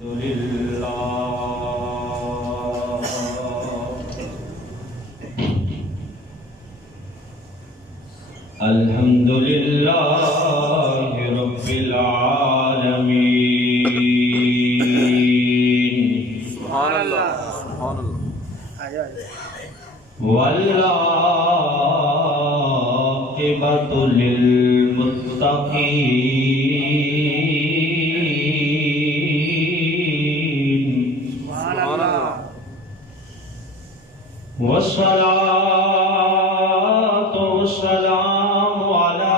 الحمد لله رب العالمين سبحان اللہ سبحان اللہ والعاقبة للمتقين سبحان اللہ والصلاة والسلام على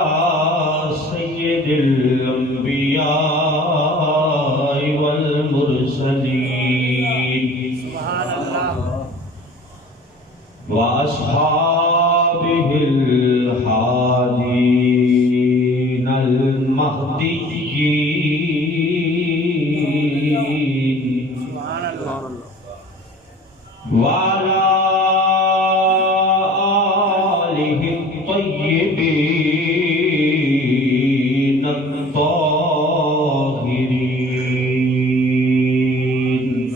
سيد الأنبياء والمرسلين وأصحابه الهادين المهديين وعلى آله الطيبين الطاهرين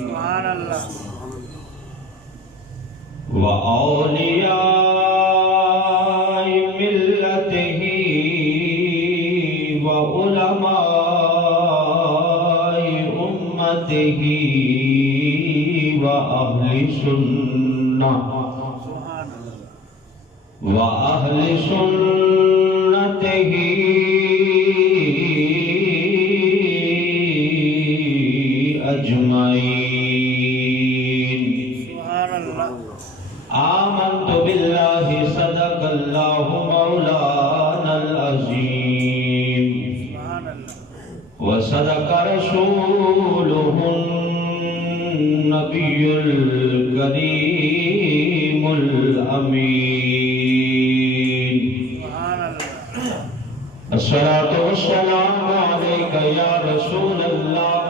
وأولياء ملته وعلماء أمته وأهل سنته أجمعين. آمنت بالله صدق الله مولانا العظيم وصدق رسوله النبي الكريم الأمين. الصلاة والسلام عليك يا رسول الله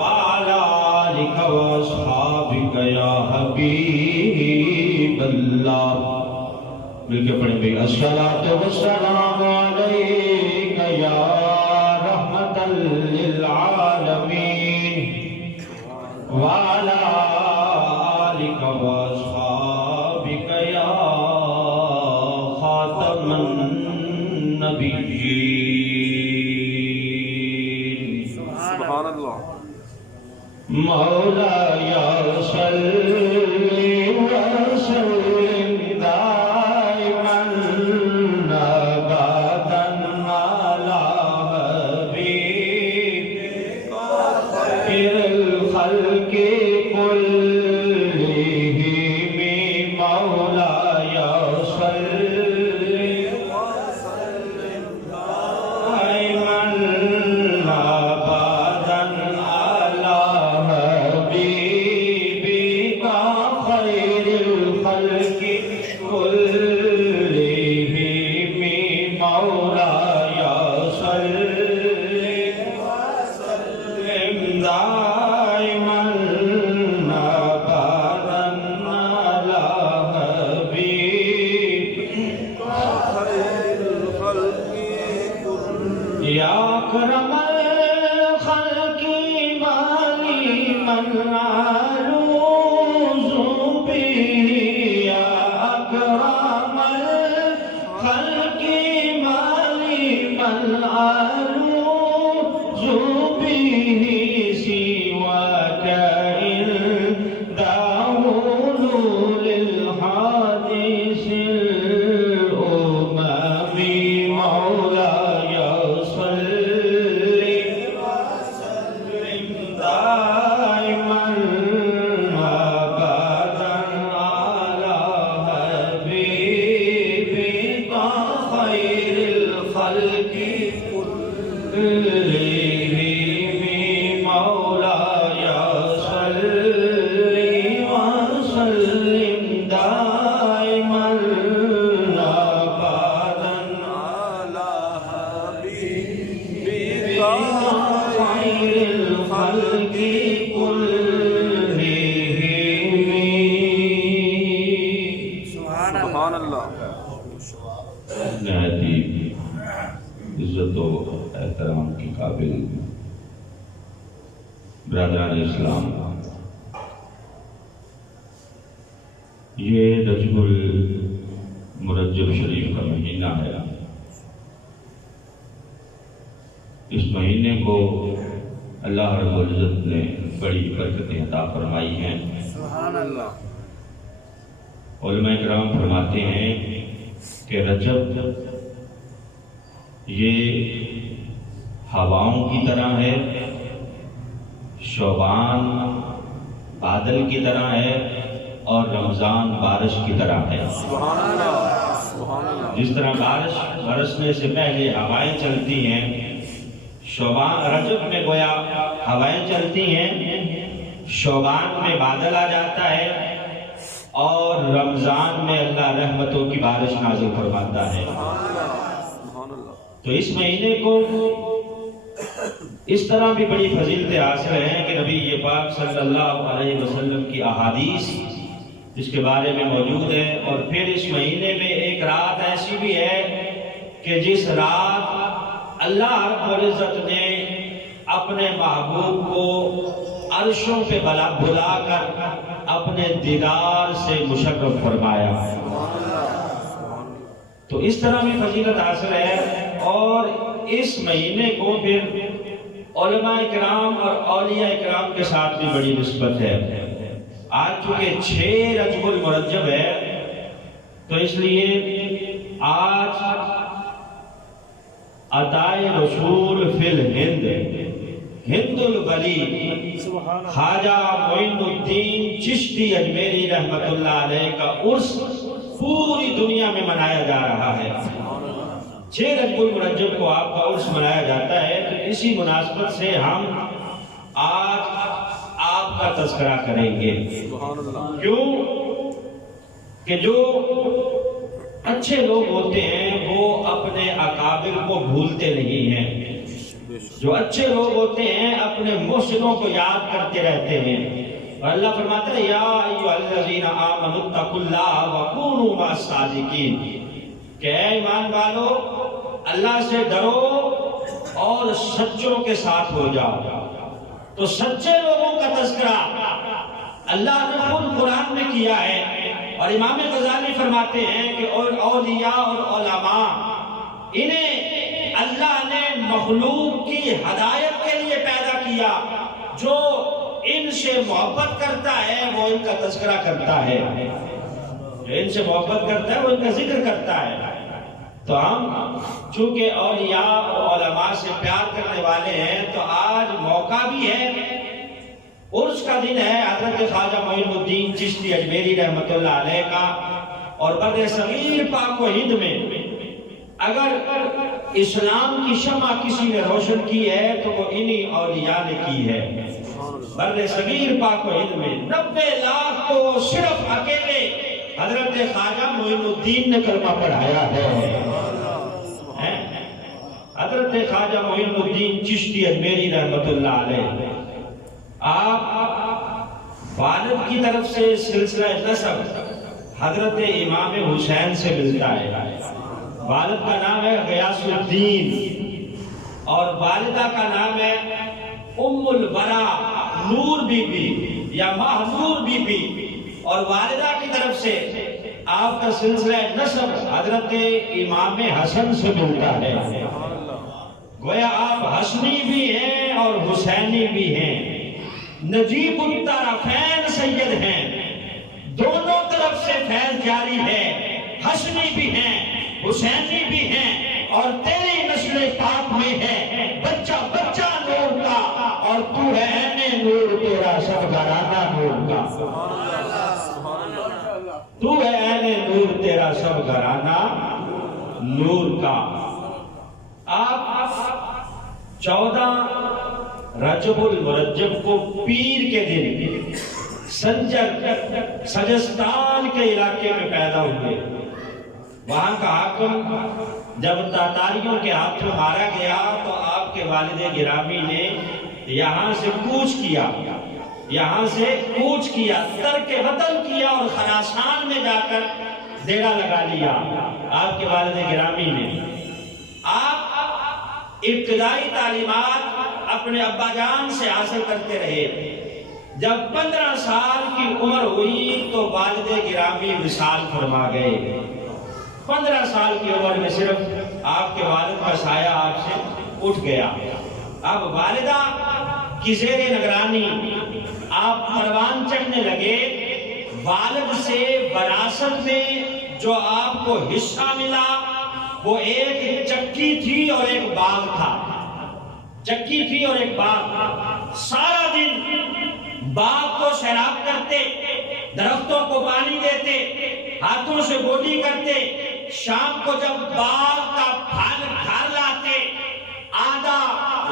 وعلى آلك وأصحابك يا حبيب الله. مل کے پڑھیں بھئی. الصلاة والسلام عليك يا رحمة للعالمين وعلى آلك وأصحابك يا خاتم النبيين. سبحان اللہ. مولاي صل وسلم دائما ابدا على حبيبك خير الخلق كلهم. مولاي صل وسلم دائما ابدا على حبيبك خير الخلق كلهم. مولاي صل وسلم دائما ابدا على حبيبك خیر الخلق يا أكرم الخلق مالي من ألوذ به. يا أكرم الخلق مالي من ألوذ به سواك عند حلول الحادث الأمم. مولاي صل وسلم دائما أبدا على حبيبك خير الخلق كلهم. مولاي صل وسلم دائما أبدا على حبيبك خير الخلق كلهم. سبحان اللہ. نہایت ہی عزت و احترام کی قابل برادران اسلام، یہ رجب المرجب شریف کا مہینہ ہے۔ اس مہینے کو اللہ رب العزت نے بڑی برکتیں عطا فرمائی ہیں۔ سبحان اللہ۔ علماء کرام فرماتے ہیں کہ رجب یہ ہواؤں کی طرح ہے، شعبان بادل کی طرح ہے، اور رمضان بارش کی طرح ہے۔ سبحان اللہ، سبحان اللہ۔ جس طرح بارش برسنے سے پہلے ہوائیں چلتی ہیں، شعبان رجب میں گویا ہوائیں چلتی ہیں، شعبان میں بادل آ جاتا ہے، اور رمضان میں اللہ رحمتوں کی بارش نازل فرماتا ہے۔ سبحان اللہ، سبحان اللہ۔ تو اس مہینے کو اس طرح بھی بڑی فضیلت حاصل ہیں کہ نبی پاک صلی اللہ علیہ وسلم کی احادیث اس کے بارے میں موجود ہے۔ اور پھر اس مہینے میں ایک رات ایسی بھی ہے کہ جس رات اللہ رب العزت نے اپنے محبوب کو عرشوں پہ بلا کر اپنے دیدار سے مشرف فرمایا۔ تو اس طرح بھی فضیلت حاصل ہے۔ اور اس مہینے کو پھر علماء کرام اور اولیاء کرام کے ساتھ بھی بڑی نسبت ہے۔ آج چونکہ 6 رجب المرجب ہے، تو اس لیے آج عطائے رسول فی الہند ہند الولی خواجہ معین الدین چشتی اجمیری رحمت اللہ علیہ کا عرس پوری دنیا میں منایا جا رہا ہے۔ 6 رجب المرجب کو آپ کا عرس منایا جاتا ہے، تو اسی مناسبت سے ہم آج آپ کا تذکرہ کریں گے۔ کیوں کہ جو اچھے لوگ ہوتے ہیں وہ اپنے اکابر کو بھولتے نہیں ہیں، جو اچھے لوگ ہوتے ہیں اپنے محسنوں کو یاد کرتے رہتے ہیں۔ اور اللہ فرماتا ہے یا ایھا الذین آمنوا اتقوا اللہ وکونوا مع الصادقین، کہ اے ایمان والو اللہ سے ڈرو اور سچوں کے ساتھ ہو جاؤ۔ تو سچے لوگوں کا تذکرہ اللہ نے خود قرآن میں کیا ہے، اور امام غزالی فرماتے ہیں کہ اولیاء اور علماء انہیں اللہ نے مخلوق کی ہدایت کے لیے پیدا کیا۔ جو ان سے محبت کرتا ہے وہ ان کا تذکرہ کرتا ہے، جو ان سے محبت کرتا ہے وہ ان کا ذکر کرتا ہے۔ تو ہم چونکہ اولیاء اور علماء سے پیار کرنے والے ہیں، تو آج موقع بھی ہے، عرس کا دن ہے حضرت خواجہ معین الدین چشتی اجمیری رحمت اللہ علیہ کا۔ اور بر صغیر پاک و ہند میں اگر اسلام کی شمع کسی نے روشن کی ہے تو وہ انہی اولیاء نے کی ہے۔ بر صغیر پاک و ہند میں 90 لاکھ کو صرف اکیلے حضرت خواجہ معین الدین نے کلمہ پڑھایا ہے۔ حضرت خواجہ معین الدین چشتی اجمیری رحمت اللہ علیہ، آپ والد کی طرف سے سلسلہ نسب حضرت امام حسین سے ملتا ہے۔ والد کا نام ہے غیاث الدین، اور والدہ کا نام ہے ام الورا نور بی بی یا ماہنور بی بی، اور والدہ کی طرف سے آپ کا سلسلہ نسب حضرت امام حسن سے ملتا ہے۔ گویا آپ حسنی بھی ہیں اور حسینی بھی ہیں، نجیب الطرفین سید ہیں، دونوں طرف سے فیض جاری ہے، حسنی بھی ہیں حسینی بھی ہیں، اور تیری نسل پاک میں ہے بچہ بچہ نور کا، اور تو ہے عین نور تیرا سب گھرانہ نور کا۔ تو ہے عین نور تیرا سب گھرانہ نور کا۔ آپ 14 رجب المرجب کو پیر کے دن سنجر سجستان کے علاقے میں پیدا ہوئے۔ وہاں کا حاکم جب تاتاریوں کے ہاتھ میں مارا گیا تو آپ کے والد گرامی نے یہاں سے کوچ کیا، ترک وطن کیا، اور خراسان میں جا کر ڈیرا لگا لیا آپ کے والد گرامی نے۔ آپ ابتدائی تعلیمات اپنے ابا جان سے حاصل کرتے رہے۔ جب 15 سال کی عمر ہوئی تو والد گرامی وصال فرما گئے۔ 15 سال کی عمر میں صرف آپ کے والد کا سایہ آپ سے اٹھ گیا۔ اب والدہ کی زیر نگرانی آپ پروان چڑھنے لگے۔ والد سے وراثت میں جو آپ کو حصہ ملا وہ ایک چکی تھی اور ایک باغ تھا۔ چکی تھی اور ایک باغ۔ سارا دن باغ کو سیراب کرتے، درختوں کو پانی دیتے، ہاتھوں سے گوڈی کرتے۔ شام کو جب باغ کا پھل گھر لاتے، آدھا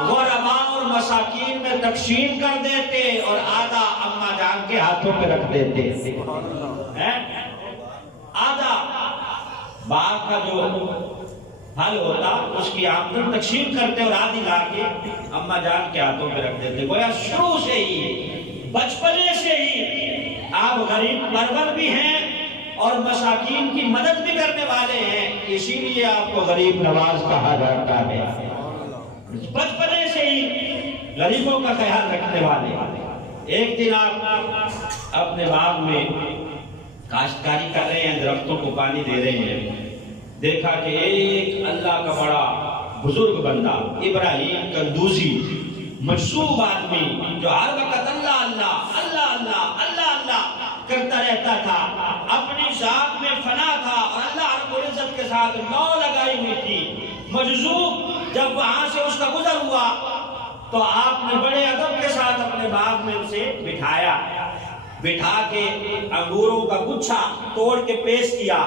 غرباء اور مساکین میں تقسیم کر دیتے اور آدھا اماں جان کے ہاتھوں پہ رکھ دیتے۔ آدھا باغ کا جو پھل ہوتا اس کی آمدن تقسیم کرتے اور آدھی لا کے اماں جان کے ہاتھوں پہ رکھ دیتے۔ گویا شروع سے ہی، بچپنے سے ہی آپ غریب پرور بھی ہیں اور مساکین کی مدد بھی کرنے والے ہیں، اسی لیے آپ کو غریب نواز کہا جاتا ہے۔ بچپنے سے ہی غریبوں کا خیال رکھنے والے۔ ایک دن آپ اپنے باغ میں کاشتکاری کر رہے ہیں، درختوں کو پانی دے رہے ہیں، دیکھا کہ ایک اللہ کا بڑا بزرگ بندہ ابراہیم قندوزی، مجذوب آدمی جو ہر وقت اللہ اللہ اللہ اللہ اللہ اللہ کرتا رہتا تھا، اپنی ذات میں فنا تھا اور اللہ رب العزت کے ساتھ لو لگائی ہوئی تھی۔ مجذوب جب وہاں سے اس کا گزر ہوا تو آپ نے بڑے ادب کے ساتھ اپنے باغ میں اسے بٹھایا، بٹھا کے انگوروں کا گچھا توڑ کے پیش کیا۔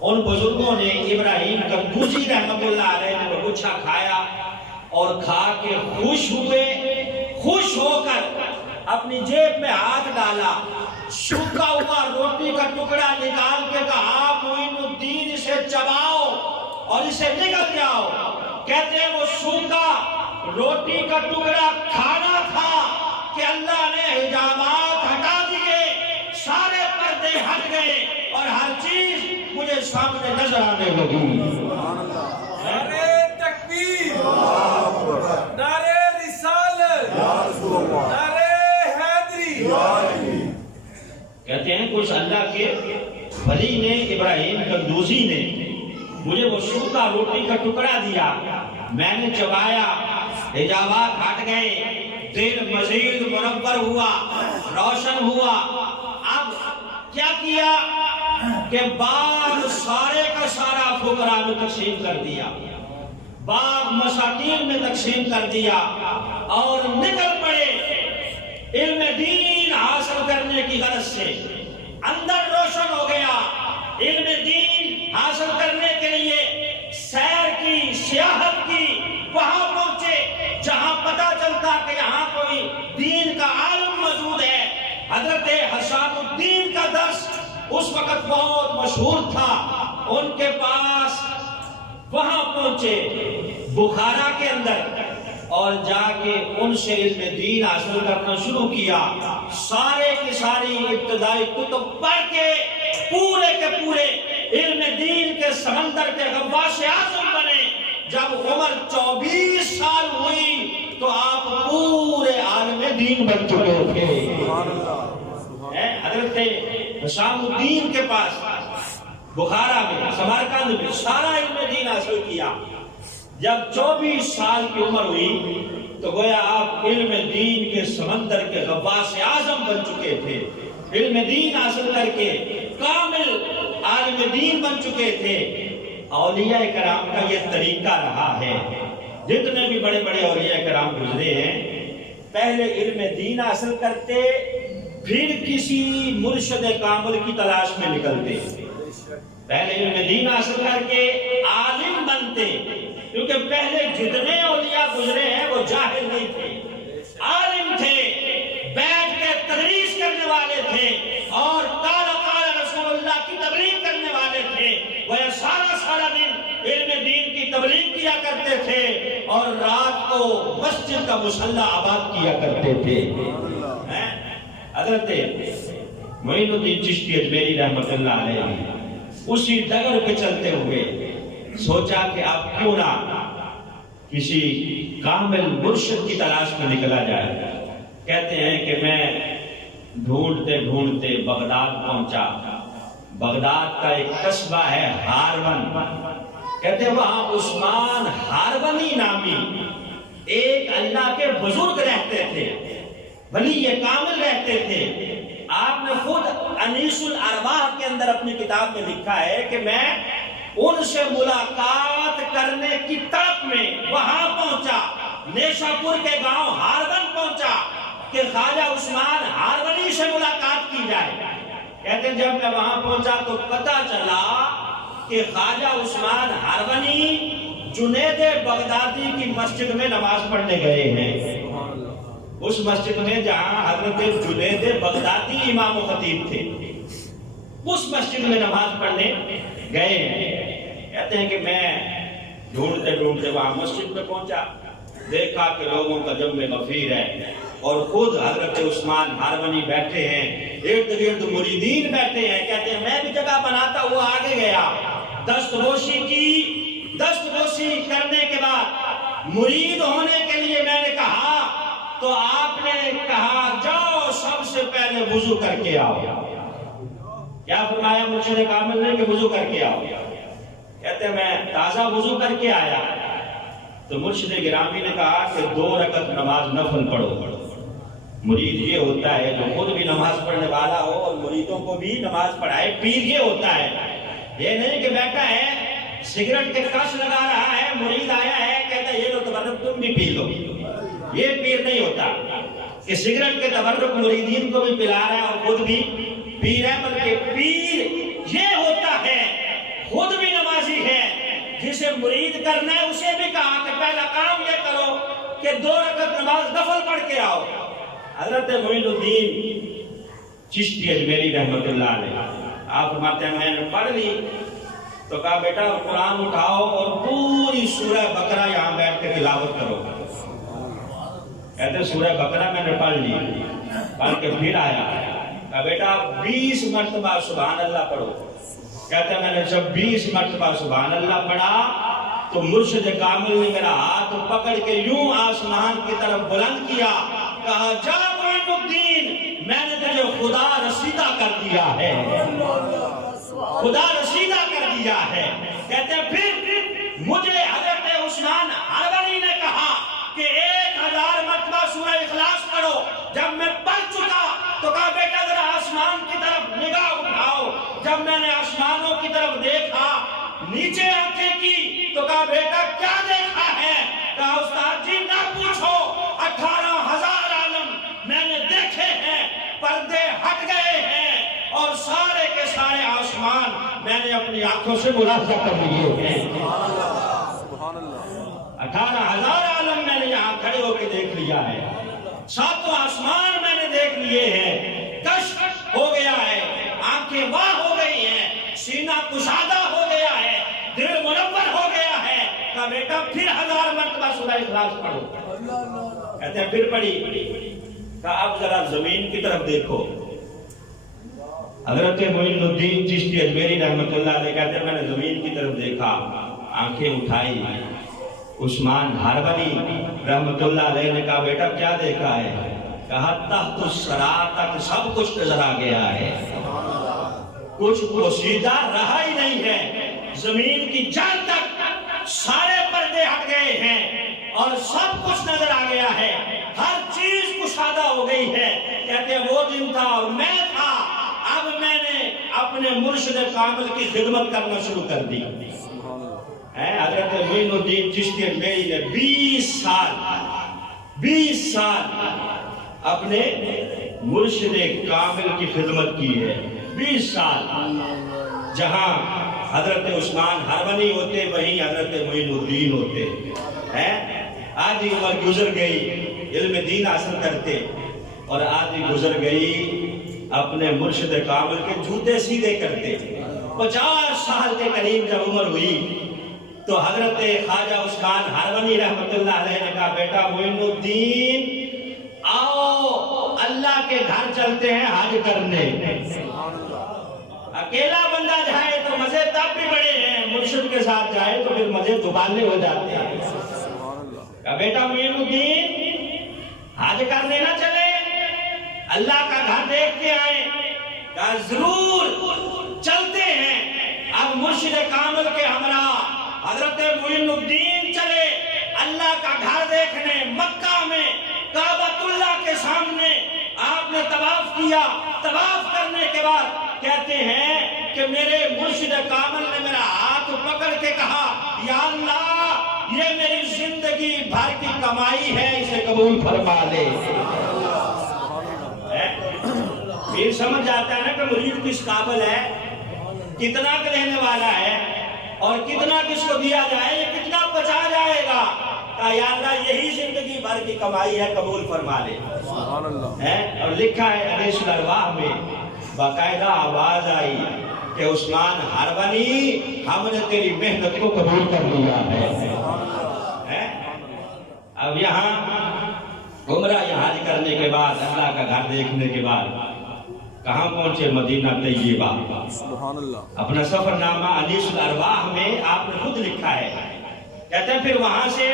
ان بزرگوں نے ابراہیم قندوزی رحمت اللہ علیہ نے وہ گچھا کھایا اور کھا کے خوش ہوئے۔ خوش ہو کر اپنی جیب میں ہاتھ ڈالا، سوکھا ہوا روٹی کا ٹکڑا نکال کے کہا معین الدین اسے چباؤ اور اسے نگل جاؤ۔ کہتے ہیں وہ سوکھا روٹی کا ٹکڑا کھانا تھا کہ اللہ نے حجابات ہٹا دیے، سارے پردے ہٹ گئے اور ہر چیز مجھے سامنے نظر آنے لگی۔ نعرہ تکبیر، نعرہ رسالت، نعرہ حیدری۔ کہتے ہیں کچھ اللہ کے ولی نے، ابراہیم قندوزی نے مجھے وہ سوکھا روٹی کا ٹکڑا دیا، میں نے چبایا، حجابات ہٹ گئے، دل مزید منور ہوا، روشن ہوا۔ اب کیا کیا کہ باغ سارے کا سارا فقراء میں تقسیم کر دیا، باغ مساکین میں تقسیم کر دیا اور نکل پڑے علم دین حاصل کرنے کی غرض سے۔ اندر روشن ہو گیا، علم دین حاصل کرنے کے لیے سیر کی، سیاحت کی، وہاں پہنچے جہاں پتہ چلتا کہ یہاں کوئی دین کا عالم موجود ہے۔ حضرت حسان الدین کا درس اس وقت بہت مشہور تھا، ان کے پاس وہاں پہنچے بخارا کے اندر اور جا کے ان سے علم دین حاصل کرنا شروع کیا۔ سارے کی ساری ابتدائی کتب پڑھ کے پورے کے پورے علم دین کے سمندر کے غواص اعظم بنے۔ جب عمر 24 سال ہوئی تو آپ پورے عالم دین بن چکے تھے۔ حضرت حسام الدین کے پاس بخارا میں، سمرقند میں سارا علم دین حاصل کیا۔ جب 24 سال کی عمر ہوئی تو گویا آپ علم دین کے سمندر کے غواص اعظم بن چکے تھے۔ علم دین حاصل کر کے کامل عالم دین بن چکے تھے۔ اولیاء کرام کا یہ طریقہ رہا ہے، جتنے بھی بڑے بڑے اولیاء کرام گزرے ہیں، پہلے علم دین حاصل کرتے، پھر کسی مرشد کامل کی تلاش میں نکلتے۔ پہلے علم دین حاصل کر کے عالم بنتے، کیونکہ پہلے جتنے اولیاء گزرے ہیں وہ جاہل نہیں تھے، عالم تھے، بیٹھ کے تدریس کرنے والے تھے اور قال قال رسول اللہ کی تبلیغ کرنے والے تھے۔ وہ سارا دن علم دین کی تبلیغ کیا کرتے تھے اور رات کو مسجد کا مصلی آباد کیا کرتے تھے۔ حضرت معین الدین چشتی اجمیری رحمت اللہ علیہ اسی ڈگر پہ چلتے ہوئے سوچا کہ اب کیوں نہ کسی کامل مرشد کی تلاش میں نکلا جائے۔ کہتے ہیں کہ میں ڈھونڈتے ڈھونڈتے بغداد پہنچا۔ بغداد کا ایک قصبہ ہے ہارون، کہتے ہیں وہاں عثمان ہارونی نامی ایک اللہ کے بزرگ رہتے تھے، ولی کامل رہتے تھے۔ آپ نے خود انیس الارواح کے اندر اپنی کتاب میں لکھا ہے کہ میں ان سے ملاقات کرنے کی طرف میں وہاں پہنچا، نیشاپور کے گاؤں ہارون پہنچا کہ خواجہ عثمان ہارونی سے ملاقات کی جائے۔ کہتے ہیں جب میں وہاں پہنچا تو پتہ چلا کہ خواجہ عثمان ہارونی جنید بغدادی کی مسجد میں نماز پڑھنے گئے ہیں، اس مسجد میں جہاں حضرت جنید بغدادی امام و خطیب تھے، اس مسجد میں نماز پڑھنے گئے ہیں۔ کہتے ہیں کہ میں ڈھونڈتے ڈھونڈتے وہاں مسجد میں پہنچا، دیکھا کہ لوگوں کا جمع غفیر ہے اور خود حضرت عثمان ہارونی بیٹھے ہیں، ارد گرد مریدین بیٹھے ہیں۔ کہتے ہیں میں بھی جگہ بناتا ہوا آگے گیا، دستبوسی کی، دستبوسی کرنے کے بعد مرید ہونے کے لیے میں نے کہا تو آپ نے کہا جاؤ سب سے پہلے وضو کر کے آؤ۔ کیا فرمایا مرشد کامل نے کہ وضو کر کے آؤ؟ کہتے ہیں میں تازہ وضو کر کے آیا تو مرشد گرامی نے کہا کہ 2 رکعت نماز نفل پڑھو۔ مرید یہ ہوتا ہے جو خود بھی نماز پڑھنے والا ہو اور مریدوں کو بھی نماز پڑھائے، پیر یہ ہوتا ہے، یہ نہیں کہ بیٹھا ہے سگریٹ کے کش لگا رہا ہے، مرید آیا ہے کہتا ہے یہ لو تبرک تم بھی پی لو، یہ پیر نہیں ہوتا کہ سگریٹ کے تبرک مریدین کو بھی پلا رہا ہے اور خود بھی پی رہا ہے، بلکہ پیر یہ ہوتا ہے خود بھی نمازی ہے، جسے مرید کرنا ہے اسے بھی کہا کہ پہلا کام یہ کرو کہ 2 رکعت نماز نفل پڑھ کے آؤ۔ حضرت معین الدین چشتی اجمیری رحمت اللہ علیہ آپ فرماتے ہیں میں نے پڑھ لی تو کہا بیٹا قرآن اٹھاؤ اور پوری سورہ بقرہ یہاں بیٹھ کے تلاوت کرو۔ کہتے ہیں سورہ بقرہ میں نے پڑھ لی، پڑھ کے پھر آیا، کہا بیٹا 20 مرتبہ سبحان اللہ پڑھو۔ کہتے ہیں میں نے جب 20 مرتبہ سبحان اللہ پڑھا تو مرشد کامل نے میرا ہاتھ پکڑ کے یوں آسمان کی طرف بلند کیا، کہا جا معین الدین میں نے تجھے خدا رسیدہ کر دیا ہے، خدا رسیدہ کر دیا ہے۔ کہتے ہیں پھر مجھے حضرت عثمان ہارونی نے کہا کہ 1000 مرتبہ سورہ اخلاص پڑھو۔ جب میں پڑھ چکا تو کہا بیٹا ذرا آسمان کی طرف نگاہ اٹھاؤ۔ جب میں نے آسمانوں کی طرف دیکھا، نیچے آنکھیں کی تو کہا بیٹا کیا دیکھا ہے؟ کہا استاد جی نہ پوچھو، 18,000 عالم میں نے دیکھے ہیں، پردے ہٹ گئے ہیں اور سارے کے سارے آسمان میں نے اپنی آنکھوں سے ملاحظہ کر لیے ہیں۔ 18,000 عالم میں نے یہاں کھڑے ہو کے دیکھ لیا ہے، 7 آسمان میں نے دیکھ لیے ہیں، کشف ہو گیا ہے، آنکھیں واہ ہو گئی ہیں، سینہ کشادہ ہو گیا ہے، دل منور ہو گیا ہے۔ کہا بیٹا پھر 1000 مرتبہ سورہ اخلاص پڑھو۔ کہتے ہیں پھر پڑھی، کہا اب ذرا زمین کی طرف دیکھو۔ حضرت معین الدین چشتی اجمیری رحمت اللہ علیہ کہتے ہیں میں نے زمین کی طرف دیکھا، آنکھیں اٹھائی، عثمان ہارونی رحمت اللہ علیہ نے کہا بیٹا کیا دیکھا ہے؟ کہا تحت الثری تک سب کچھ نظر آ گیا ہے، کچھ پوشیدہ رہا ہی نہیں ہے، زمین کی جان تک سارے پردے ہٹ گئے ہیں اور سب کچھ نظر آ گیا ہے، ہر چیز کشادہ ہو گئی ہے۔ کہتے ہیں وہ دن تھا اور میں تھا، اب میں نے اپنے مرشد کامل کی خدمت کرنا شروع کر دی۔ حضرت معین الدین چشتی اجمیری نے 20 سال اپنے مرشد کامل کی خدمت کی ہے، 20 سال۔ جہاں حضرت عثمان ہارونی ہوتے وہیں حضرت معین الدین ہوتے ہیں۔ آدھی عمر گزر گئی علم دین حاصل کرتے اور آدھی گزر گئی اپنے مرشد کامل کے جوتے سیدھے کرتے۔ 50 سال کے قریب جب عمر ہوئی تو حضرت خواجہ عثمان ہارونی رحمت اللہ علیہ نے کہا بیٹا معین الدین آؤ اللہ کے گھر چلتے ہیں حج کرنے۔ اکیلا بندہ جائے تو مزے تب بھی بڑے ہیں، مرشد کے ساتھ جائے تو پھر مزے دوبالے ہو جاتے ہیں۔ کہا بیٹا معین الدین حج کرنے نہ چلے، اللہ کا گھر دیکھ کے آئیں؟ کہا ضرور چلتے ہیں۔ اب مرشد کامل کے ہمراہ حضرت معین الدین چلے اللہ کا گھر دیکھنے، مکہ میں کعبۃ اللہ کے سامنے آپ نے طواف کیا۔ طواف کرنے کے بعد کہتے ہیں کہ میرے مرشد کامل نے میرا ہاتھ پکڑ کے کہا یا اللہ یہ میری زندگی بھر کی کمائی ہے، اسے قبول فرما لے۔ پھر سمجھ جاتا ہے نا کہ مرید کس قابل ہے، کتنا لینے والا ہے اور کتنا کس کو دیا جائے، یہ کتنا بچا جائے گا۔ کہا یا اللہ یہی زندگی بھر کی کمائی ہے، قبول فرما لے۔ سبحان اللہ۔ اور لکھا ہے حدیث الارواح میں باقاعدہ آواز آئی کہ عثمان ہرونی ہم نے تیری محنت کو قبول کر لیا ہے۔ اب یہاں عمرہ حج کرنے کے بعد اللہ کا گھر دیکھنے کے بعد کہاں پہنچے؟ مدینہ طیبہ۔ سبحان اللہ۔ اپنا سفر نامہ حدیث الارواح میں آپ نے خود لکھا ہے، کہتے ہیں پھر وہاں سے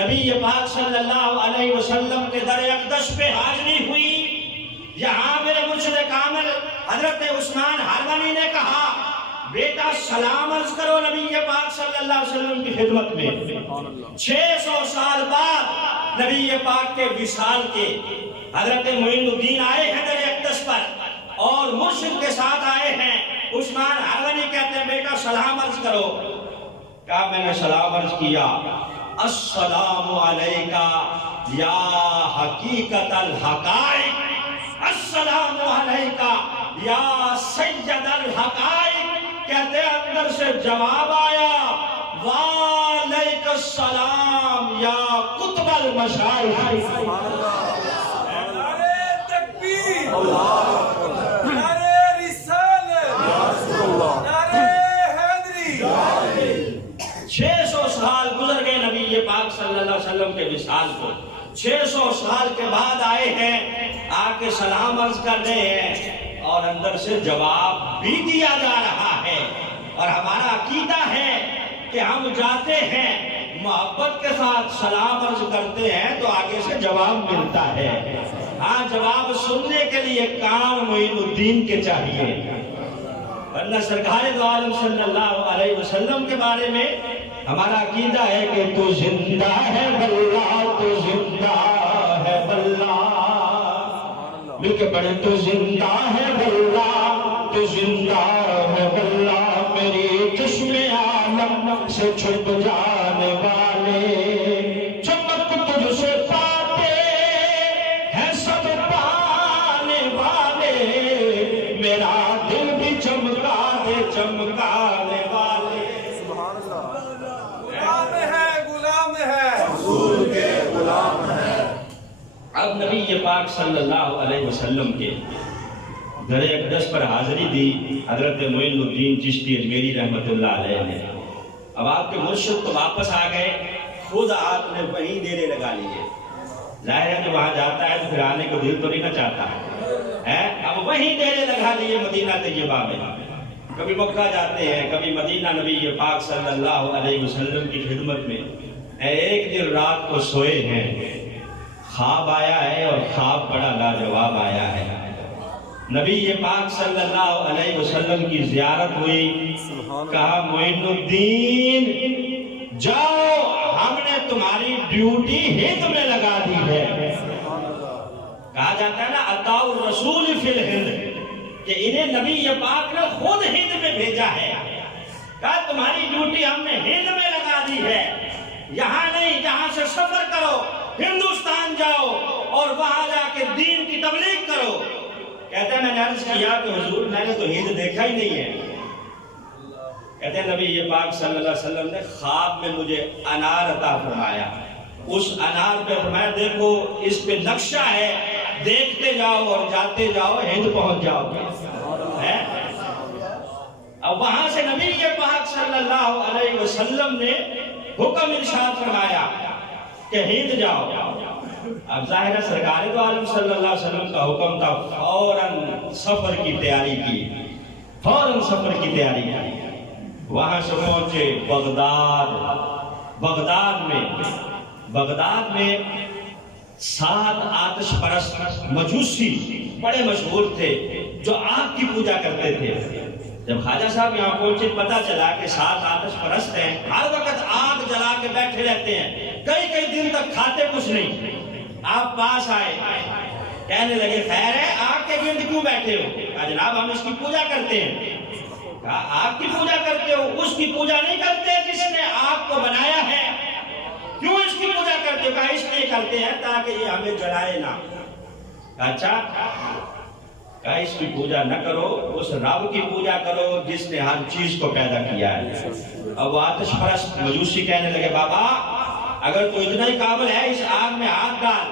نبی پاک صلی اللہ علیہ وسلم کے در اقدس پہ حاضری ہوئی۔ یہاں میرے مرشد کامل حضرت عثمان ہرونی نے کہا بیٹا سلام عرض کرو نبی پاک صلی اللہ علیہ وسلم کی خدمت میں۔ 600 سال بعد نبی پاک کے وصال کے حضرت معین الدین آئے ہیں در اقدس پر اور مرشد کے ساتھ آئے ہیں۔ عثمان ہرونی کہتے ہیں بیٹا سلام عرض کرو۔ کہا میں نے سلام عرض کیا، السلام علیکہ یا حقیقت الحقائق، السلام علیکہ یا سید الحقائق۔ کہتے ہیں اندر سے جواب آیا وعلیک السلام یا قطب المشائخ۔ نعرہ تکبیر، نعرہ رسالت، نعرہ حیدری۔ 600 سال گزر گئے نبی پاک صلی اللہ علیہ وسلم کے وصال کو، 600 سال کے بعد آئے ہیں، آ کے سلام عرض کر رہے ہیں اور اندر سے جواب بھی دیا جا رہا ہے۔ اور ہمارا عقیدہ ہے کہ ہم جاتے ہیں محبت کے ساتھ سلام عرض کرتے ہیں تو آگے سے جواب ملتا ہے۔ ہاں جواب سننے کے لیے کان معین الدین کے چاہیے، ورنہ سرکار دو عالم صلی اللہ علیہ وسلم کے بارے میں ہمارا عقیدہ ہے کہ تو زندہ ہے واللہ، تو زندہ ہے واللہ، مل کے پڑھیں تو زندہ ہے واللہ، تو زندہ ہے واللہ، میری چشم عالم سے چھپ جانے والے، چمک تجھ سے پاتے ہیں سب پانے والے، میرا دل بھی چمکا دے چمکانے والے۔ سبحان اللہ۔ غلام ہے، غلام ہے، حضور کے غلام ہے۔ اب نبی پاک صلی اللہ علیہ وسلم کے در اقدس پر حاضری دی حضرت معین الدین چشتی اجمیری رحمت اللہ علیہ نے۔ اب آپ کے مرشد تو واپس آ گئے، خود آپ نے وہیں ڈیرے لگا لیے۔ ظاہر ہے کہ وہاں جاتا ہے تو پھر آنے کو دل تو نہیں نہ چاہتا ہے، اب وہیں ڈیرے لگا لیے مدینہ طیبہ میں۔ کبھی مکہ جاتے ہیں، کبھی مدینہ نبی پاک صلی اللہ علیہ وسلم کی خدمت میں۔ ایک دن رات کو سوئے ہیں، خواب آیا ہے اور خواب بڑا لاجواب آیا ہے۔ نبی پاک صلی اللہ علیہ وسلم کی زیارت ہوئی، کہا معین الدین جاؤ ہم نے تمہاری ڈیوٹی ہند میں لگا دی ہے۔ کہا جاتا ہے نا عطاء الرسول فی الہند، کہ انہیں نبی پاک نے خود ہند میں بھیجا ہے۔ کہا تمہاری ڈیوٹی ہم نے ہند میں لگا دی ہے، یہاں نہیں، یہاں سے سفر کرو، ہندوستان جاؤ اور وہاں جا کے دین کی تبلیغ کرو۔ کہتے ہیں میں نے عرض کیا کہ حضور میں نے تو ہند دیکھا ہی نہیں ہے۔ کہتے ہیں نبی پاک صلی اللہ علیہ وسلم نے خواب میں مجھے انار عطا فرمایا، اس انار پہ فرمایا دیکھو اس پہ نقشہ ہے، دیکھتے جاؤ اور جاتے جاؤ ہند پہنچ جاؤ گے۔ اب وہاں سے نبی پاک صلی اللہ علیہ وسلم نے حکم ارشاد فرمایا کہ ہند جاؤ۔ اب ظاہر ہے سرکار دو عالم صلی اللہ علیہ وسلم کا حکم تھا، فوراً سفر کی تیاری کی، فوراً سفر کی تیاری کی۔ وہاں سے پہنچے بغداد میں بغداد میں 7 آتش پرست مجوسی بڑے مشہور تھے جو آگ کی پوجا کرتے تھے۔ جب خواجہ صاحب یہاں پہنچے پتا چلا کہ 7 آتش پرست ہیں، ہر وقت آگ جلا کے بیٹھے رہتے ہیں، کئی دن تک کھاتے کچھ نہیں۔ آپ پاس آئے، کہنے لگے خیر ہے آگ کے گرد کیوں بیٹھے ہو؟ کہا جناب ہم اس کی پوجا کرتے ہیں۔ کہا آگ کی پوجا کرتے ہو؟ اس کی پوجا نہیں کرتے جس نے آگ کو بنایا ہے۔ کیوں اس کی پوجا کرتے ہو؟ کہا اس لیے کرتے ہیں تاکہ یہ ہمیں جلائے نہ۔ کہا اچھا، کہا اس کی پوجا نہ کرو، اس رب کی پوجا کرو جس نے ہر چیز کو پیدا کیا ہے۔ اب وہ آتش پرست مجوسی کہنے لگے بابا اگر تو اتنا ہی قابل ہے اس آگ میں ہاتھ ڈال،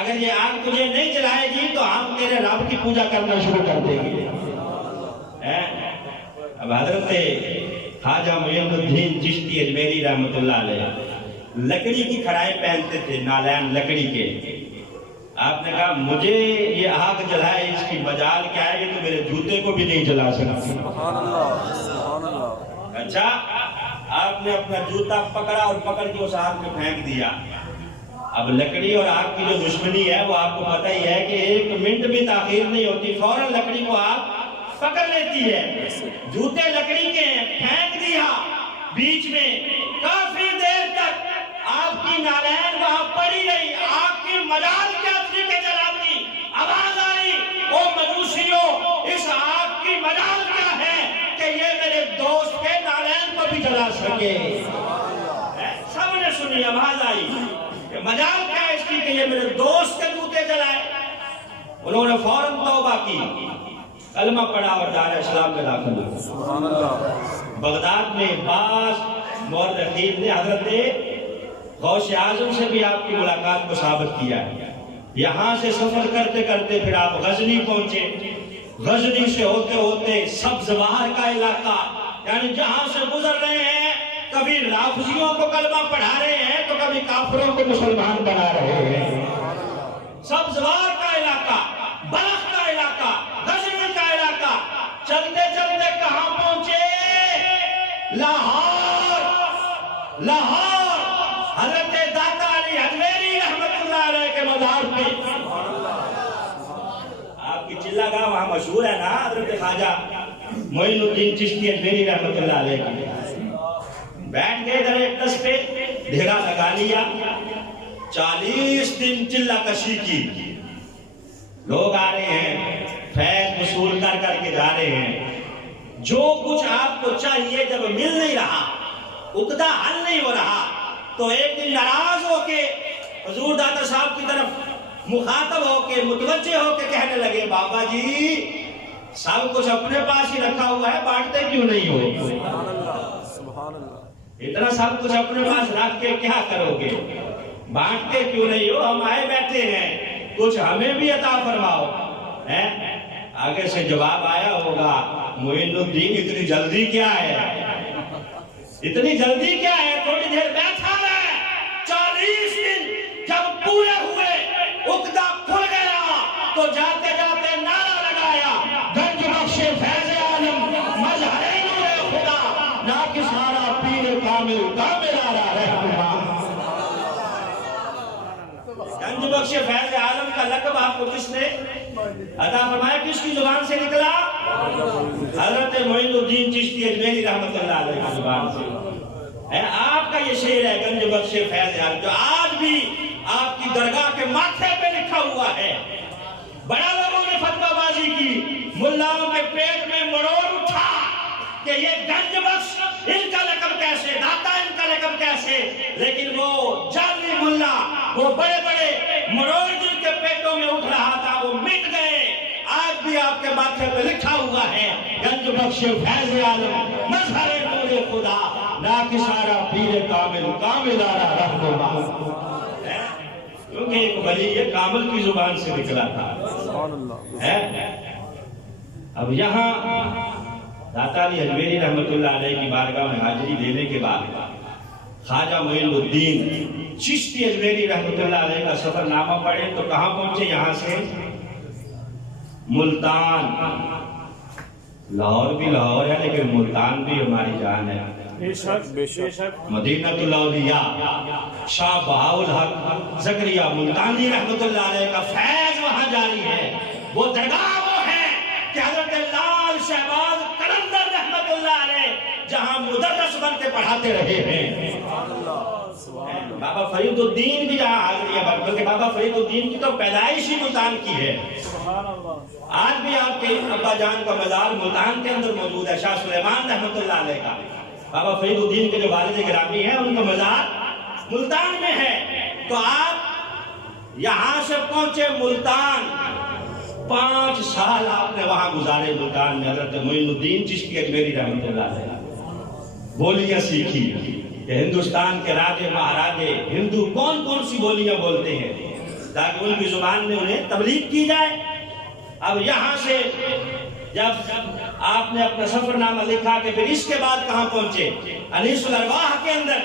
اگر یہ آگ تجھے نہیں جلائے گی تو ہم تیرے رب کی پوجا کرنا شروع کر دیں گے۔ اب حضرت خواجہ معین الدین چشتی اجمیری رحمۃ اللہ علیہ لکڑی کی کھڑائیں پہنتے تھے، نالین لکڑی کے۔ آپ نے کہا مجھے یہ آگ جلائے اس کی مجال کیا ہے، یہ تو میرے جوتے کو بھی نہیں جلا سکتا۔ سبحان اللہ، سبحان اللہ۔ اچھا، آپ نے اپنا جوتا پکڑا اور پکڑ کے اس آگ میں پھینک دیا۔ اب لکڑی اور آگ کی جو دشمنی ہے وہ آپ کو پتہ ہی ہے کہ 1 منٹ بھی تاخیر نہیں ہوتی، فوراً لکڑی کو آگ پکڑ لیتی ہے۔ جوتے لکڑی کے ہیں، پھینک دیا بیچ میں، کافی دیر تک آپ کی نالین وہاں پڑی رہی، آگ کی مجال کیا تھی کہ جلاتی؟ آواز آئی او مجوسیوں اس آگ کی مجال کیا ہے کہ یہ میرے دوست کے نالین کو بھی جلا سکے؟ سب نے سنی، آواز آئی کہ مجال کیا ہے اس کی کہ یہ میرے دوست کے جوتے جلائے۔ انہوں نے فوراً توبہ کی، کلمہ پڑھا اور دار اسلام میں داخل ہوئے۔ سبحان اللہ۔ بغداد میں بعض مورخین نے حضرت غوث اعظم سے بھی آپ کی ملاقات کو ثابت کیا ہے۔ یہاں سے سفر کرتے کرتے پھر آپ غزنی پہنچے، غزنی سے ہوتے ہوتے سبز بہار کا علاقہ، یعنی جہاں سے گزر رہے ہیں کبھی رافضیوں کو کلمہ پڑھا رہے ہیں تو کبھی کافروں کو مسلمان بنا رہے ہیں۔ سبز بہار کا علاقہ، بلخ کا علاقہ، غزنی کا علاقہ، چلتے چلتے کہاں پہنچے؟ لاہور، حضرت داتا علی اجمیری رحمت اللہ علیہ کے مزار پہ۔ آپ کی چلہ گاہ وہاں مشہور ہے نا، حضرت خواجہ معین الدین چشتی اجمیری رحمت اللہ علیہ کی۔ بیٹھ گئے ادھر ایک دس پہ، ڈھیرا لگا لیا، 40 دن چلہ کشی کی۔ لوگ آ رہے ہیں، فیض وصول کر کے جا رہے ہیں۔ جو کچھ آپ کو چاہیے جب مل نہیں رہا، عقدہ حل نہیں ہو رہا، تو ایک دن ناراض ہو کے حضور داتا صاحب کی طرف مخاطب ہو کے متوجہ ہو کے کہنے لگے بابا جی سب کچھ اپنے پاس ہی رکھا ہوا ہے، بانٹتے کیوں نہیں ہو؟ سبحان اللہ، سبحان اللہ۔ اتنا سب کچھ اپنے پاس رکھ کے کیا کرو گے؟ بانٹتے کیوں نہیں ہو؟ ہم آئے بیٹھے ہیں، کچھ ہمیں بھی عطا فرماؤ۔ آگے سے جواب آیا ہوگا معین الدین اتنی جلدی کیا ہے، اتنی جلدی کیا ہے، تھوڑی دیر بیٹھا ہے۔ 40 دن جب پورے ہوئے، عقدہ کھل گیا تو جاتے جاتے نعرہ لگایا گنج بخش فیض عالم مظہر نور خدا ناکسارا پیر کامل کامل آرا رہنما۔ گنج بخش فیض عالم کا لقب آپ کو کس نے عطا فرمایا؟ کس کی زبان سے نکلا؟ حضرت معین الدین چشتی اجمیری رحمت اللہ علیہ کی زبان سے۔ آپ کا یہ شعر ہے گنج بخش فیض عالم، جو آج بھی آپ کی درگاہ کے ماتھے پہ لکھا ہوا ہے۔ بڑا لوگوں نے فتویٰ بازی کی، ملاؤں کے پیٹ میں مڑوڑ اٹھا کہ یہ گنج بخش ان کا لقب کیسے، داتا ان کا لقب کیسے، لیکن وہ جعلی ملا، وہ بڑے بڑے مڑوڑ جن کے پیٹوں میں اٹھ رہا تھا وہ مٹ گئے۔ آج بھی آپ کے ماتھے پہ لکھا ہوا ہے گنج بخش فیض عالم مظہر نور خدا ناکسارا پیر کامل کامل آرا رہنما۔ کیونکہ ایک ولی یہ کامل کی زبان سے نکلا تھا۔ سبحان اللہ۔ اب یہاں داتا علی اجمیری رحمت اللہ علیہ کی بارگاہ میں حاضری دینے کے بعد خواجہ معین الدین چشتی اجمیری رحمت اللہ علیہ کا سفر نامہ پڑھے تو کہاں پہنچے؟ یہاں سے ملتان۔ لاہور بھی لاہور ہے لیکن ملتان بھی ہماری جان ہے۔ بے شک مدینۃ الاولیاء شاہ بہاؤل حق زکریا ملتانی رحمت اللہ علیہ کا فیض وہاں جاری ہے. وہ درگاہ وہ ہے کہ حضرت لال شہباز قلندر رحمت اللہ علیہ جہاں مدرس بن کے پڑھاتے رہے ہیں. بابا فرید الدین بھی جہاں حاضری ہے، بلکہ بابا فرید الدین کی تو پیدائش ہی ملتان کی ہے. آج بھی آپ کے ابا جان کا مزار ملتان کے اندر موجود ہے، شاہ سلیمان رحمت اللہ علیہ کا. بابا فرید الدین کے جو والد گرامی ہیں ان کا مزار ملتان میں ہے. تو آپ یہاں سے پہنچے ملتان، 5 سال آپ نے وہاں گزارے ملتان میں. حضرت معین الدین چشتی اجمیری رحمت اللہ علیہ بولیاں سیکھی کہ ہندوستان کے راجے مہاراجے ہندو کون کون سی بولیاں بولتے ہیں تاکہ ان کی زبان میں انہیں تبلیغ کی جائے. اب یہاں سے جب آپ نے اپنا سفر نامہ لکھا کہ پھر اس کے بعد کہاں پہنچے، انیس الارواح کے اندر